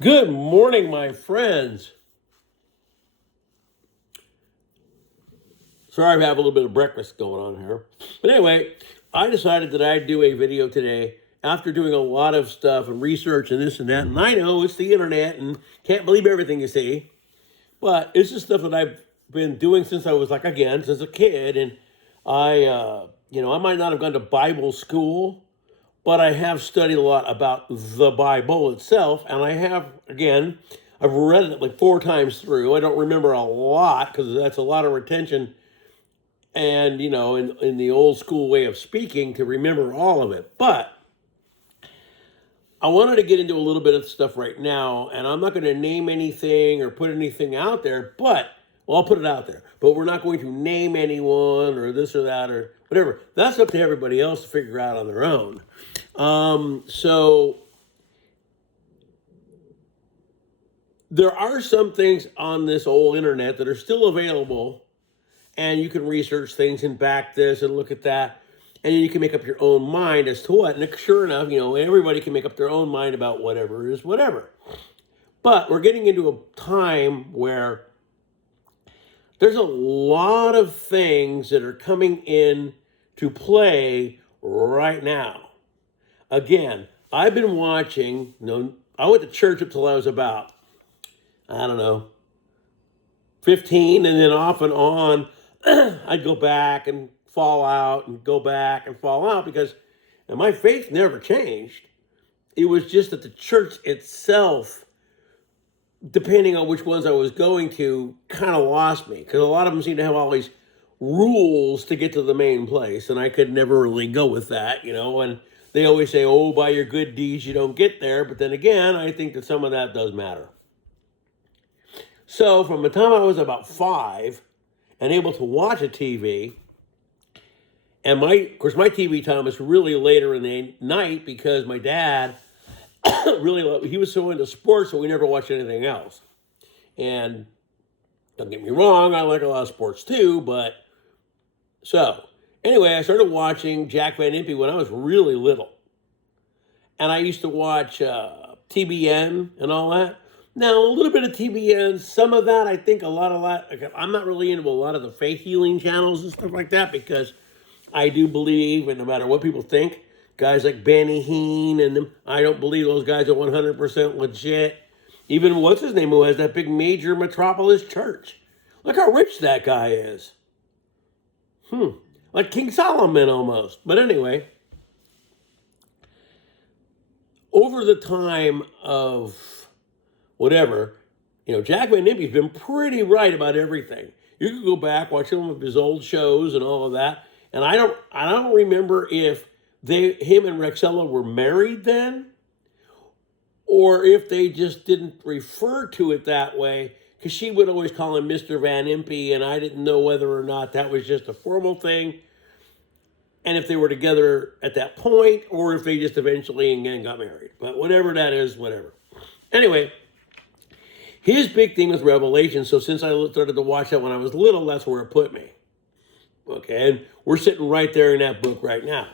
Good morning, my friends. Sorry I have a little bit of breakfast going on here. But anyway, I decided that I'd do a video today after doing a lot of stuff and research and this and that. And I know it's the internet and can't believe everything you see. But it's just stuff that I've been doing since I was since a kid. And I might not have gone to Bible school, but I have studied a lot about the Bible itself, and I've read it like 4 times through. I don't remember a lot because that's a lot of retention, and in the old school way of speaking, to remember all of it. But I wanted to get into a little bit of stuff right now, and I'm not going to name anything or put anything out there, I'll put it out there. But we're not going to name anyone or this or that or whatever. That's up to everybody else to figure out on their own. So there are some things on this old internet that are still available, and you can research things and back this and look at that, and you can make up your own mind as to what. And sure enough, everybody can make up their own mind about whatever is whatever. But we're getting into a time where there's a lot of things that are coming in to play right now. Again, I've been watching, I went to church up till I was about, 15, and then off and on, I'd go back and fall out and go back and fall out and my faith never changed. It was just that the church itself, depending on which ones I was going to, kind of lost me because a lot of them seem to have all these rules to get to the main place, and I could never really go with that, and they always say, oh, by your good deeds you don't get there, but then again, I think that some of that does matter. So from the time I was about 5 and able to watch a TV, and my TV time was really later in the night because my dad he was so into sports, so we never watched anything else. And don't get me wrong, I like a lot of sports too, but so anyway, I started watching Jack Van Impe when I was really little. And I used to watch TBN and all that. Now, a little bit of TBN, some of that, I think a lot. I'm not really into a lot of the faith healing channels and stuff like that because I do believe, and no matter what people think, guys like Benny Hinn and them, I don't believe those guys are 100% legit. Even what's his name, who has that big major metropolis church. Look how rich that guy is. Like King Solomon almost. But anyway, over the time of whatever, Jack Van Impe's been pretty right about everything. You can go back, watch some of his old shows and all of that. And I don't remember if him and Rexella were married then, or if they just didn't refer to it that way, because she would always call him Mr. Van Impe, and I didn't know whether or not that was just a formal thing, and if they were together at that point, or if they just eventually again got married. But whatever that is, whatever. Anyway, his big thing was Revelation, so since I started to watch that when I was little, that's where it put me. Okay, and we're sitting right there in that book right now.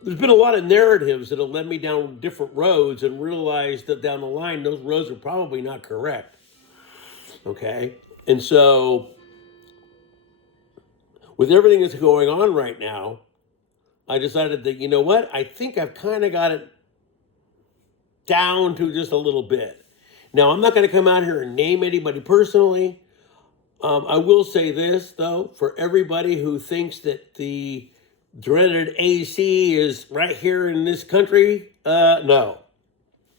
There's been a lot of narratives that have led me down different roads and realized that down the line, those roads are probably not correct. Okay, and so with everything that's going on right now, I decided that, I think I've kind of got it down to just a little bit. Now, I'm not going to come out here and name anybody personally. I will say this, though, for everybody who thinks that the dreaded AC is right here in this country, no,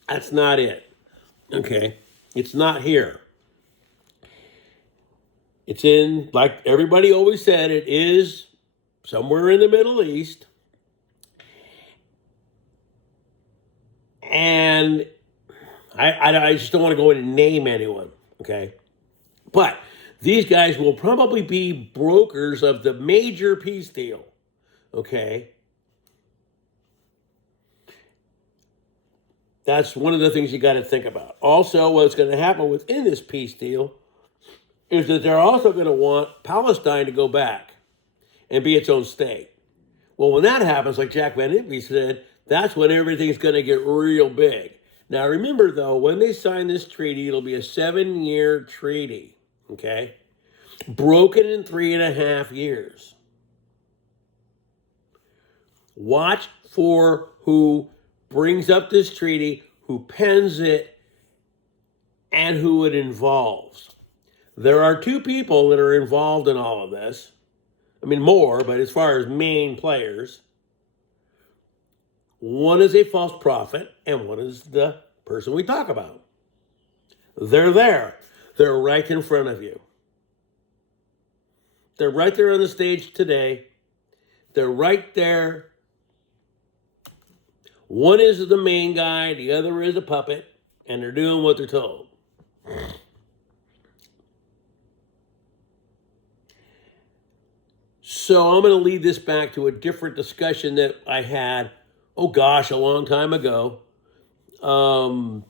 that's not it. Okay, it's not here. It's in, like everybody always said, it is somewhere in the Middle East. And I just don't want to go in and name anyone, okay? But these guys will probably be brokers of the major peace deal, okay? That's one of the things you got to think about. Also, what's going to happen within this peace deal is that they're also going to want Palestine to go back and be its own state, Well, when that happens, like Jack Van Impe said, that's when everything's going to get real big. Now, remember, though, when they sign this treaty, it'll be a 7-year treaty, okay? Broken in 3.5 years. Watch for who brings up this treaty, who pens it, and who it involves. There are 2 people that are involved in all of this. I mean, more, but as far as main players, one is a false prophet and one is the person we talk about. They're there. They're right in front of you. They're right there on the stage today. They're right there. One is the main guy, the other is a puppet, and they're doing what they're told. So I'm going to lead this back to a different discussion that I had, oh gosh, a long time ago. And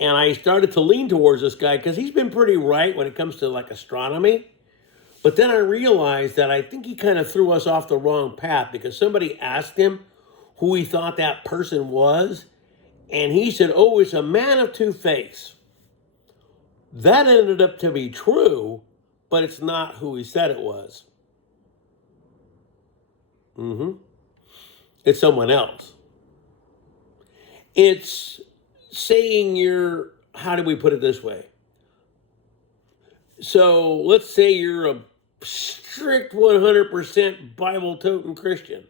I started to lean towards this guy because he's been pretty right when it comes to like astronomy. But then I realized that I think he kind of threw us off the wrong path because somebody asked him who he thought that person was. And he said, oh, it's a man of 2 faiths. That ended up to be true, but it's not who he said it was. It's someone else. It's saying you're, how do we put it this way? So let's say you're a strict 100% Bible-toting Christian.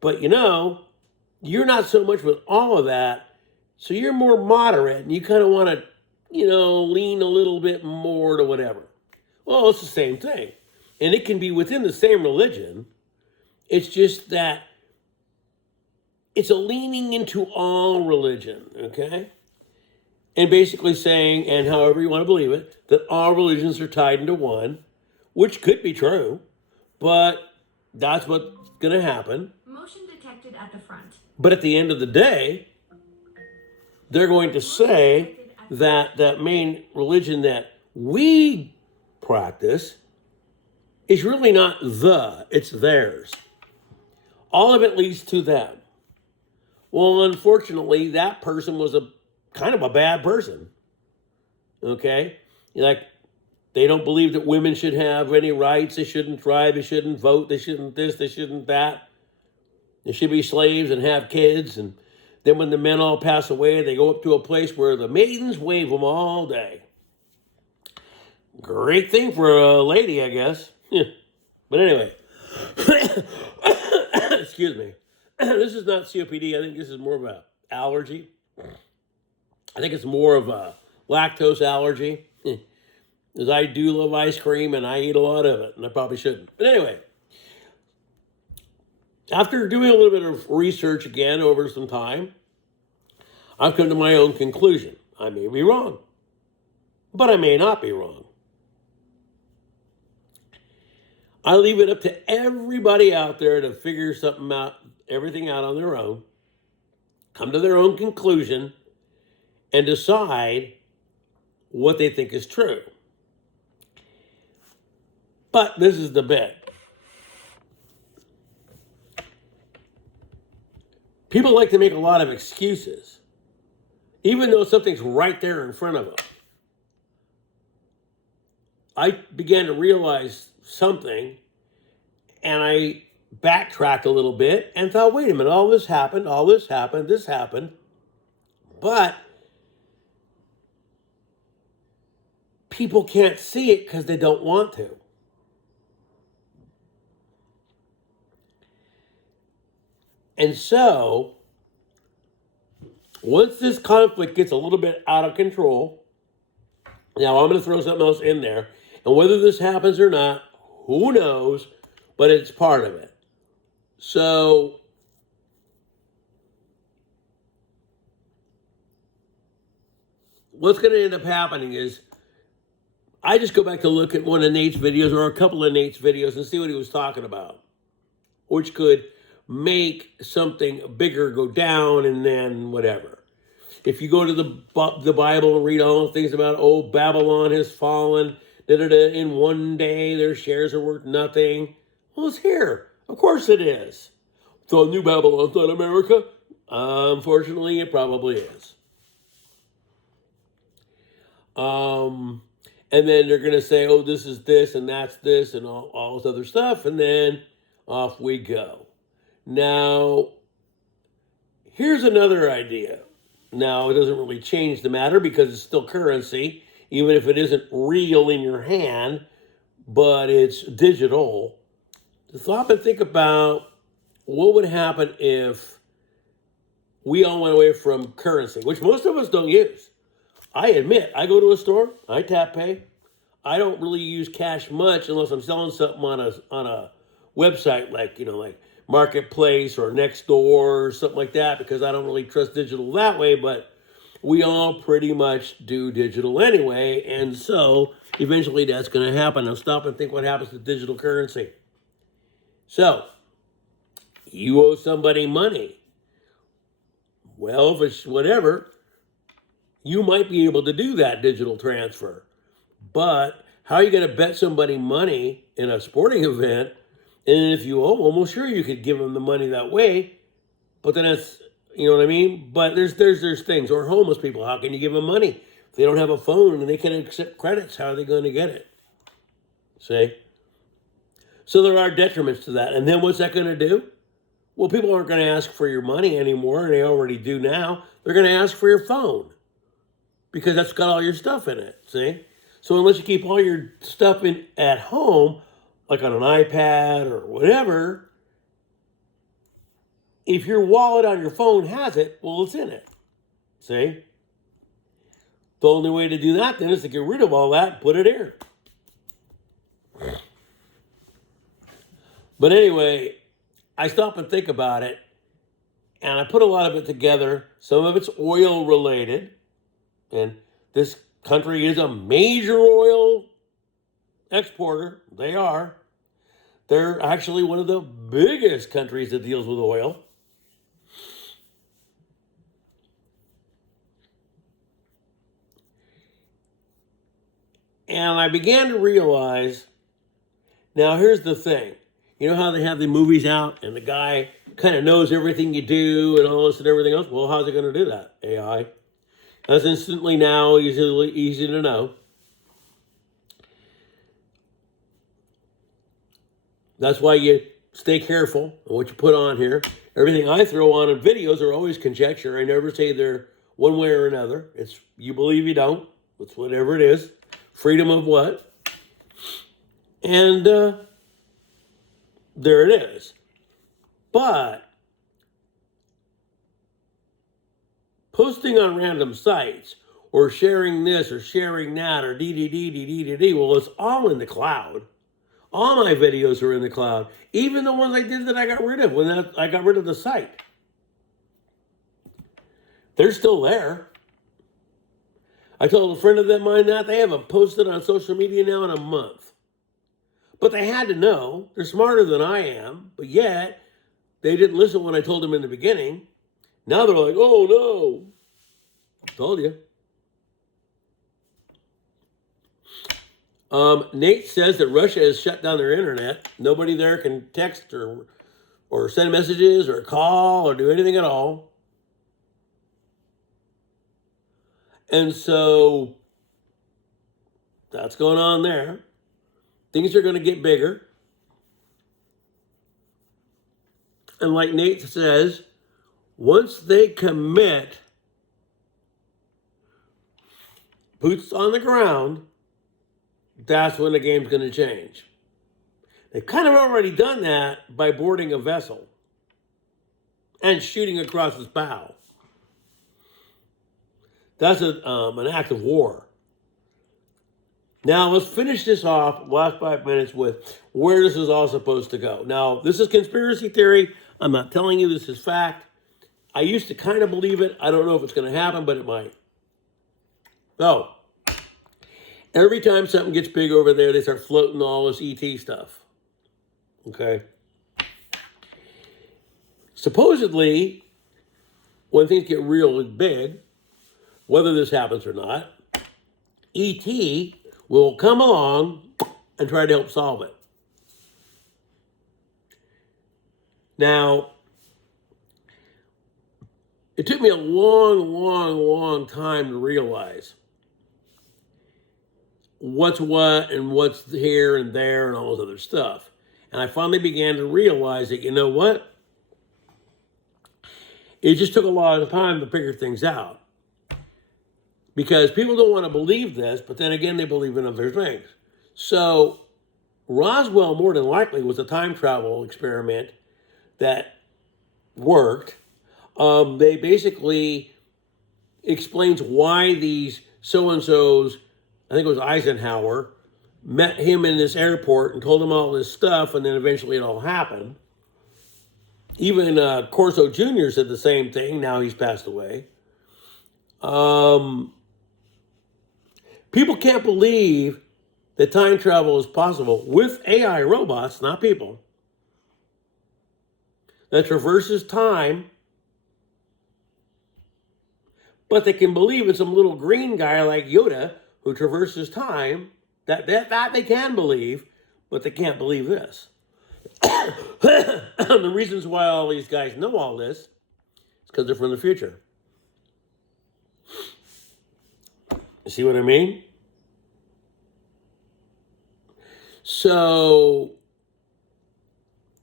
But you're not so much with all of that. So you're more moderate and you kind of want to, lean a little bit more to whatever. Well, it's the same thing. And it can be within the same religion. It's just that it's a leaning into all religion, okay? And basically saying, and however you want to believe it, that all religions are tied into one, which could be true, but that's what's going to happen. Motion detected at the front. But at the end of the day, they're going to say that that main religion that we practice is really not it's theirs. All of it leads to them. Well, unfortunately, that person was a kind of a bad person. Okay? Like, they don't believe that women should have any rights. They shouldn't drive. They shouldn't vote. They shouldn't this. They shouldn't that. They should be slaves and have kids. And then when the men all pass away, they go up to a place where the maidens wave them all day. Great thing for a lady, I guess. But anyway, excuse me. This is not COPD. I think this is more of an allergy. I think it's more of a lactose allergy. Because I do love ice cream and I eat a lot of it, and I probably shouldn't. But anyway, after doing a little bit of research again over some time, I've come to my own conclusion. I may be wrong, but I may not be wrong. I leave it up to everybody out there to figure everything out on their own, come to their own conclusion, and decide what they think is true. But this is the bit. People like to make a lot of excuses, even though something's right there in front of them. I began to realize something, and I backtracked a little bit and thought, wait a minute, all this happened, this happened, but people can't see it because they don't want to. And so, once this conflict gets a little bit out of control, now I'm going to throw something else in there, and whether this happens or not, who knows, but it's part of it. So, what's going to end up happening is, I just go back to look at one of Nate's videos or a couple of Nate's videos and see what he was talking about, which could make something bigger go down and then whatever. If you go to the Bible and read all the things about, Babylon has fallen, in one day their shares are worth nothing. Well, it's here. Of course it is. So New Babylon's not America? Unfortunately, it probably is. And then they're going to say, oh, this is this and that's this and all this other stuff. And then off we go. Now, here's another idea. Now, it doesn't really change the matter because it's still currency, even if it isn't real in your hand, but it's digital. Stop and think about what would happen if we all went away from currency, which most of us don't use. I admit, I go to a store, I tap pay. I don't really use cash much unless I'm selling something on a website like Marketplace or Nextdoor or something like that, because I don't really trust digital that way, but we all pretty much do digital anyway, and so eventually that's going to happen. Now stop and think what happens to digital currency. So, you owe somebody money. Well, if it's whatever, you might be able to do that digital transfer. But how are you going to bet somebody money in a sporting event? And if you owe them, well, sure, you could give them the money that way. But then that's, you know what I mean? But there's things. Or homeless people, how can you give them money? If they don't have a phone and they can't accept credits, how are they going to get it? See? So there are detriments to that. And then what's that going to do? Well, people aren't going to ask for your money anymore. They already do now. They're going to ask for your phone because that's got all your stuff in it, see? So unless you keep all your stuff in at home, like on an iPad or whatever, if your wallet on your phone has it, well, it's in it, see? The only way to do that then is to get rid of all that and put it here. But anyway, I stop and think about it, and I put a lot of it together. Some of it's oil related, and this country is a major oil exporter. They are. They're actually one of the biggest countries that deals with oil. And I began to realize, now here's the thing. You know how they have the movies out and the guy kind of knows everything you do and all this and everything else? Well, how's it going to do that? AI. That's instantly now easy to know. That's why you stay careful on what you put on here. Everything I throw on in videos are always conjecture. I never say they're one way or another. It's you believe you don't. It's whatever it is. Freedom of what? And there it is. But posting on random sites or sharing this or sharing that or well, it's all in the cloud. All my videos are in the cloud, even the ones I did that I got rid of when I got rid of the site. They're still there. I told a friend of mine that they haven't posted on social media now in a month. But they had to know. They're smarter than I am, but yet they didn't listen when I told them in the beginning. Now they're like, oh no. Told you. Nate says that Russia has shut down their internet. Nobody there can text or send messages or call or do anything at all. And so that's going on there. Things are going to get bigger. And like Nate says, once they commit boots on the ground, that's when the game's going to change. They've kind of already done that by boarding a vessel and shooting across its bow. That's an act of war. Now, let's finish this off, last 5 minutes, with where this is all supposed to go. Now, this is conspiracy theory. I'm not telling you this is fact. I used to kind of believe it. I don't know if it's going to happen, but it might. So, every time something gets big over there, they start floating all this ET stuff. Okay? Supposedly, when things get really big, whether this happens or not, ET will come along and try to help solve it. Now, it took me a long, long, long time to realize what's what and what's here and there and all this other stuff. And I finally began to realize that, you know what? It just took a lot of time to figure things out. Because people don't want to believe this, but then again, they believe in other things. So Roswell, more than likely, was a time travel experiment that worked. They basically explains why these so-and-sos, I think it was Eisenhower, met him in this airport and told him all this stuff, and then eventually it all happened. Even Corso Jr. said the same thing. Now he's passed away. People can't believe that time travel is possible with AI robots, not people, that traverses time, but they can believe in some little green guy like Yoda who traverses time. That they can believe, but they can't believe this. The reasons why all these guys know all this is because they're from the future. You see what I mean? So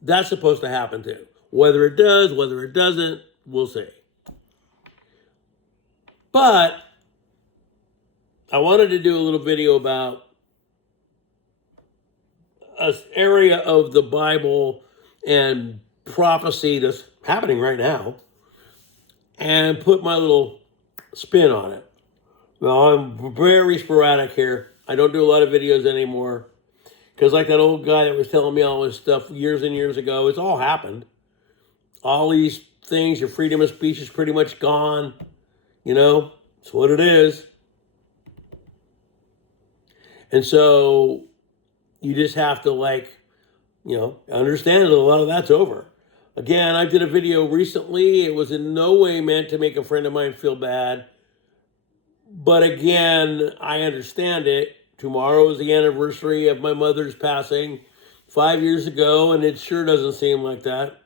that's supposed to happen too. Whether it does, whether it doesn't, we'll see. But I wanted to do a little video about an area of the Bible and prophecy that's happening right now and put my little spin on it. Well, I'm very sporadic here. I don't do a lot of videos anymore because like that old guy that was telling me all this stuff years and years ago, it's all happened. All these things, your freedom of speech is pretty much gone. You know, it's what it is. And so you just have to understand that a lot of that's over. Again, I did a video recently. It was in no way meant to make a friend of mine feel bad. But again, I understand it. Tomorrow is the anniversary of my mother's passing 5 years ago, and it sure doesn't seem like that.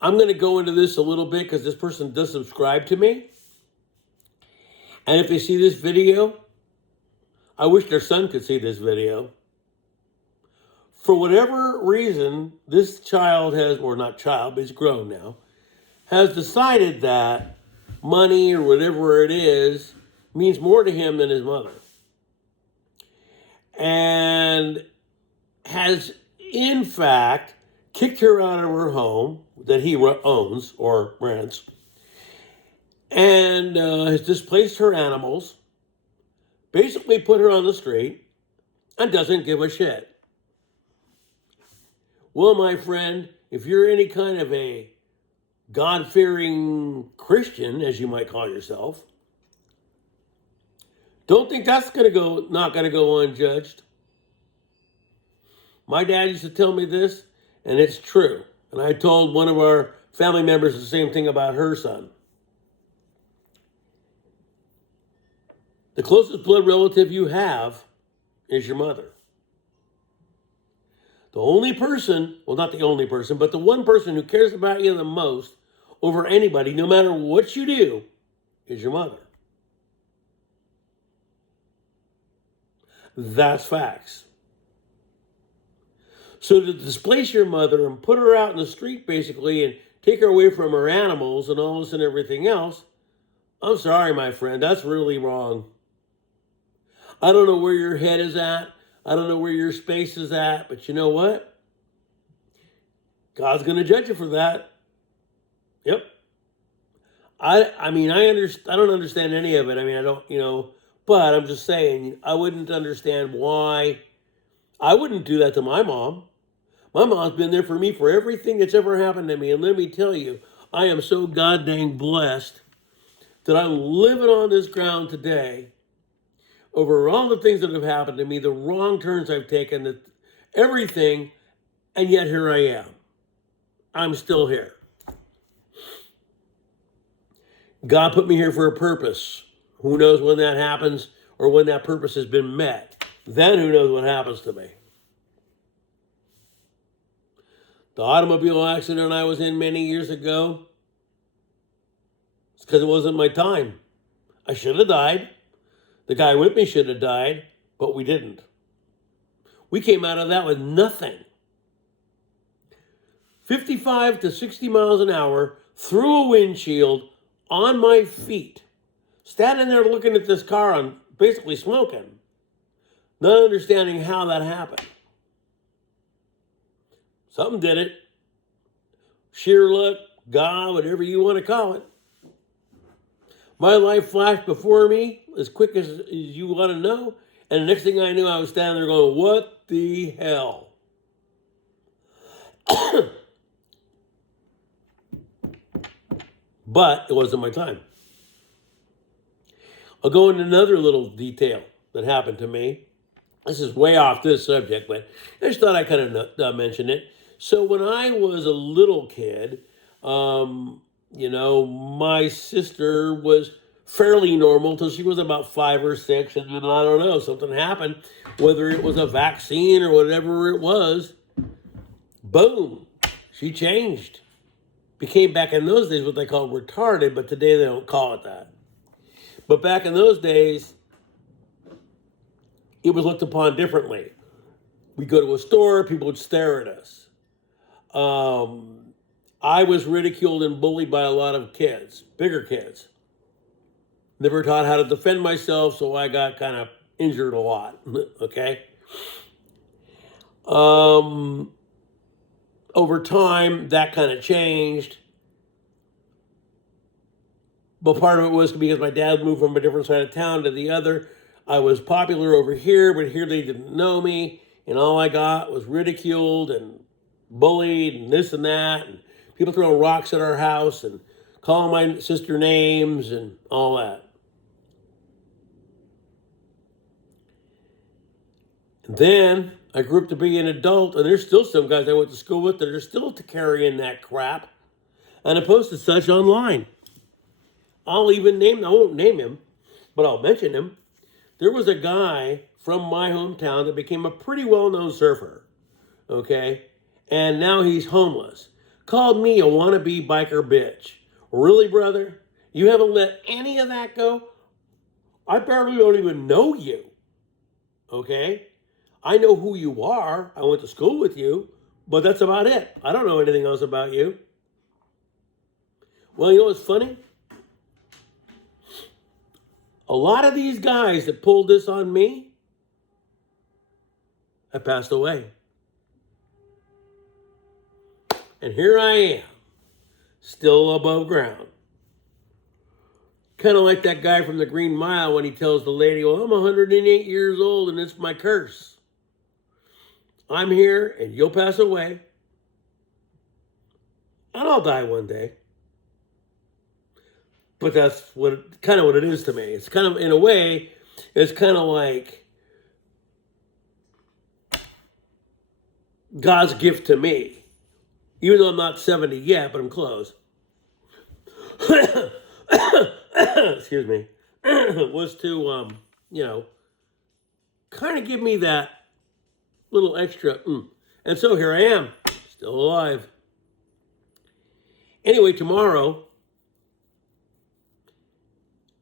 I'm going to go into this a little bit because this person does subscribe to me. And if they see this video, I wish their son could see this video. For whatever reason, this child has, or not child, but he's grown now, has decided that money or whatever it is means more to him than his mother. And has, in fact, kicked her out of her home that he owns or rents, and has displaced her animals, basically put her on the street, and doesn't give a shit. Well, my friend, if you're any kind of a God-fearing Christian, as you might call yourself, don't think that's not going to go unjudged. My dad used to tell me this, and it's true. And I told one of our family members the same thing about her son. The closest blood relative you have is your mother. The only person, well, not the only person, but the one person who cares about you the most over anybody, no matter what you do, is your mother. That's facts. So to displace your mother and put her out in the street, basically, and take her away from her animals and all this and everything else, I'm sorry, my friend, that's really wrong. I don't know where your head is at. I don't know where your space is at, but you know what? God's going to judge you for that. Yep. I don't understand any of it. I mean, I don't, but I'm just saying, I wouldn't understand why I wouldn't do that to my mom. My mom's been there for me for everything that's ever happened to me. And let me tell you, I am so goddamn blessed that I'm living on this ground today over all the things that have happened to me, the wrong turns I've taken, everything, and yet here I am. I'm still here. God put me here for a purpose. Who knows when that happens or when that purpose has been met? Then who knows what happens to me? The automobile accident I was in many years ago, it's because it wasn't my time. I should have died. The guy with me should have died, but we didn't. We came out of that with nothing. 55 to 60 miles an hour through a windshield on my feet, standing there looking at this car and basically smoking, not understanding how that happened. Something did it. Sheer luck, God, whatever you want to call it. My life flashed before me as quick as you want to know. And the next thing I knew, I was standing there going, what the hell? But it wasn't my time. I'll go into another little detail that happened to me. This is way off this subject, but I just thought I kind of mention it. So when I was a little kid, my sister was fairly normal till she was about 5 or 6, and then I don't know, something happened, whether it was a vaccine or whatever it was, boom, she changed. Became back in those days what they call retarded, but today they don't call it that. But back in those days, it was looked upon differently. We go to a store, people would stare at us. I was ridiculed and bullied by a lot of kids, bigger kids. Never taught how to defend myself, so I got kind of injured a lot, okay? Over time, that kind of changed. But part of it was because my dad moved from a different side of town to the other. I was popular over here, but here they didn't know me. And all I got was ridiculed and bullied and this and that. And people throwing rocks at our house and calling my sister names and all that. And then I grew up to be an adult, and there's still some guys I went to school with that are still carrying that crap. And I posted such online. I won't name him, but I'll mention him. There was a guy from my hometown that became a pretty well-known surfer, okay? And now he's homeless. Called me a wannabe biker bitch. Really, brother? You haven't let any of that go? I barely don't even know you, okay? I know who you are. I went to school with you, but that's about it. I don't know anything else about you. Well, you know what's funny? A lot of these guys that pulled this on me have passed away. And here I am, still above ground. Kind of like that guy from the Green Mile when he tells the lady, well, I'm 108 years old and it's my curse. I'm here and you'll pass away. And I'll die one day. But that's what it is to me. It's kind of, in a way, it's kind of like God's gift to me. Even though I'm not 70 yet, but I'm close. Excuse me. Was to, kind of give me that little extra. And so here I am, still alive. Anyway, tomorrow,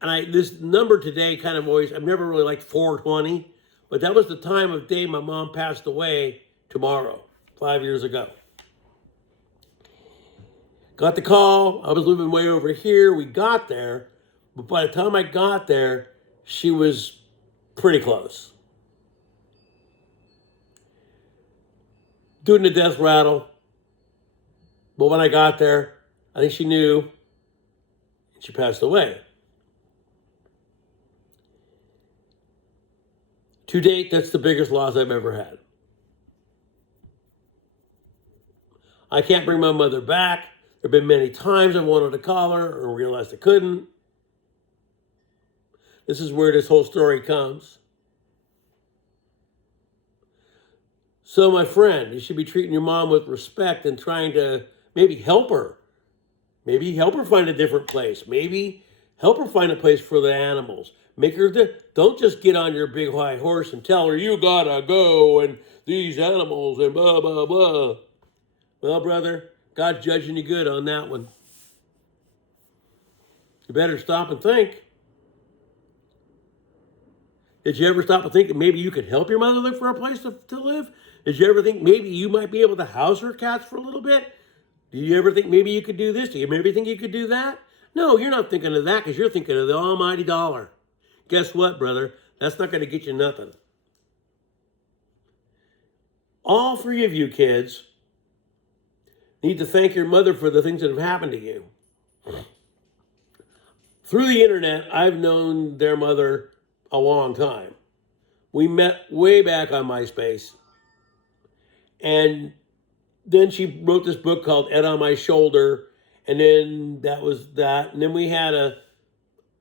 and this number today kind of always, I've never really liked 420, but that was the time of day my mom passed away tomorrow, 5 years ago. Got the call. I was living way over here. We got there, but by the time I got there, she was pretty close. Doing the death rattle. But when I got there, I think she knew, and she passed away. To date, that's the biggest loss I've ever had. I can't bring my mother back. There have been many times I wanted to call her or realized I couldn't. This is where this whole story comes. So, my friend, you should be treating your mom with respect and trying to maybe help her. Maybe help her find a different place. Maybe help her find a place for the animals. Make her, don't just get on your big high horse and tell her, you gotta go, and these animals, and blah, blah, blah. Well, brother, God's judging you good on that one. You better stop and think. Did you ever stop and think that maybe you could help your mother look for a place to live? Did you ever think maybe you might be able to house her cats for a little bit? Do you ever think maybe you could do this? Do you maybe think you could do that? No, you're not thinking of that because you're thinking of the almighty dollar. Guess what, brother? That's not going to get you nothing. All three of you kids need to thank your mother for the things that have happened to you. Through the internet, I've known their mother a long time. We met way back on MySpace. And then she wrote this book called Ed on My Shoulder. And then that was that. And then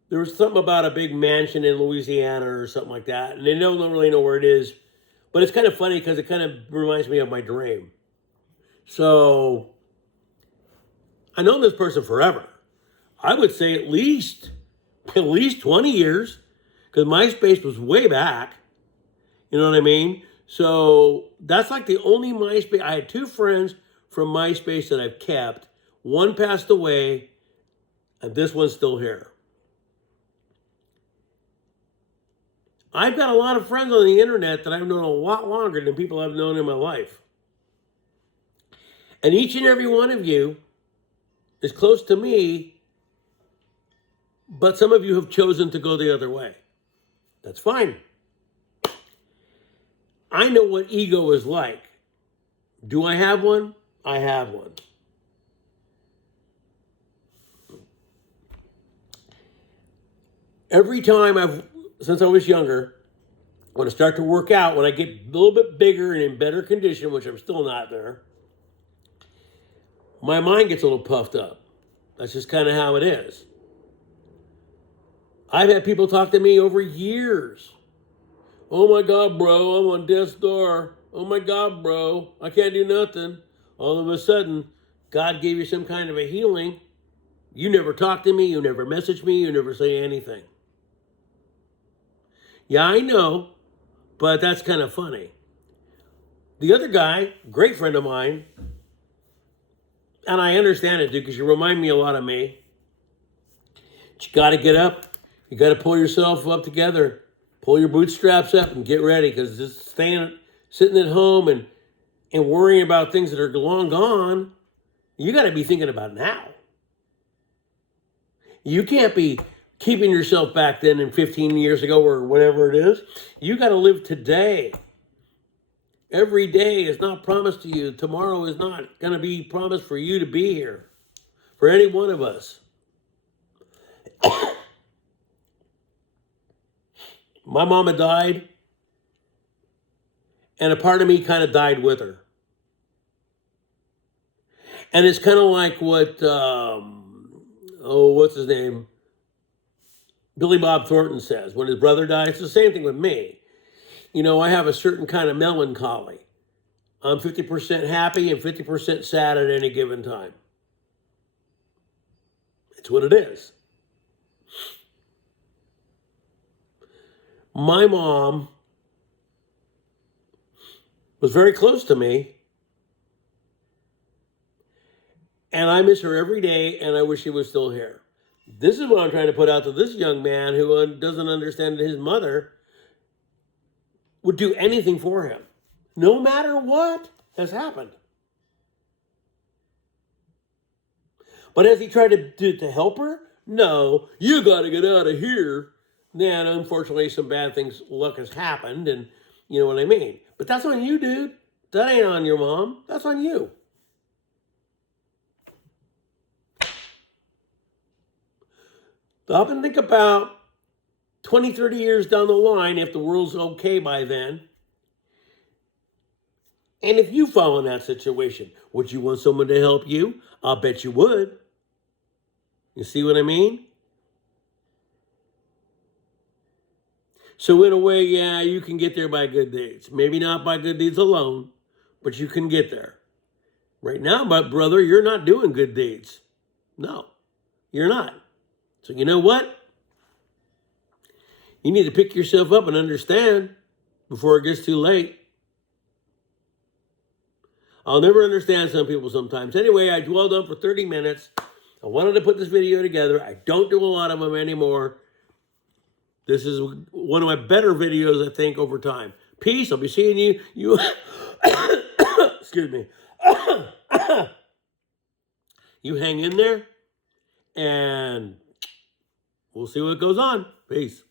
there was something about a big mansion in Louisiana or something like that. And they don't really know where it is. But it's kind of funny because it kind of reminds me of my dream. So I've known this person forever. I would say at least 20 years, because MySpace was way back. You know what I mean? So that's like the only MySpace. I had two friends from MySpace that I've kept. One passed away, and this one's still here. I've got a lot of friends on the internet that I've known a lot longer than people I've known in my life. And each and every one of you is close to me, but some of you have chosen to go the other way. That's fine. I know what ego is like. Do I have one? I have one. Every time since I was younger, when I start to work out, when I get a little bit bigger and in better condition, which I'm still not there, my mind gets a little puffed up. That's just kind of how it is. I've had people talk to me over years. Oh my God, bro, I'm on death's door. Oh my God, bro, I can't do nothing. All of a sudden, God gave you some kind of a healing. You never talk to me, you never message me, you never say anything. Yeah, I know, but that's kind of funny. The other guy, great friend of mine, and I understand it, dude, because you remind me a lot of me. But you got to get up. You got to pull yourself up together. Pull your bootstraps up and get ready, because just sitting at home and worrying about things that are long gone, you got to be thinking about now. You can't be keeping yourself back then and 15 years ago or whatever it is. You got to live today. Every day is not promised to you. Tomorrow is not going to be promised for you to be here. For any one of us. My mama died, and a part of me kind of died with her. And it's kind of like what, what's his name? Billy Bob Thornton says. When his brother died, it's the same thing with me. You know, I have a certain kind of melancholy. I'm 50% happy and 50% sad at any given time. It's what it is. My mom was very close to me, and I miss her every day, and I wish she was still here. This is what I'm trying to put out to this young man who doesn't understand that his mother would do anything for him, no matter what has happened. But has he tried to help her? No, you got to get out of here. Then, unfortunately, some bad things, luck has happened, and you know what I mean. But that's on you, dude. That ain't on your mom. That's on you. Stop and think about 20, 30 years down the line, if the world's okay by then. And if you fall in that situation, would you want someone to help you? I'll bet you would. You see what I mean? So in a way, yeah, you can get there by good deeds. Maybe not by good deeds alone, but you can get there. Right now, my brother, you're not doing good deeds. No, you're not. So you know what? You need to pick yourself up and understand before it gets too late. I'll never understand some people sometimes. Anyway, I dwelled on for 30 minutes. I wanted to put this video together. I don't do a lot of them anymore. This is one of my better videos, I think, over time. Peace. I'll be seeing you. Excuse me. You hang in there, and we'll see what goes on. Peace.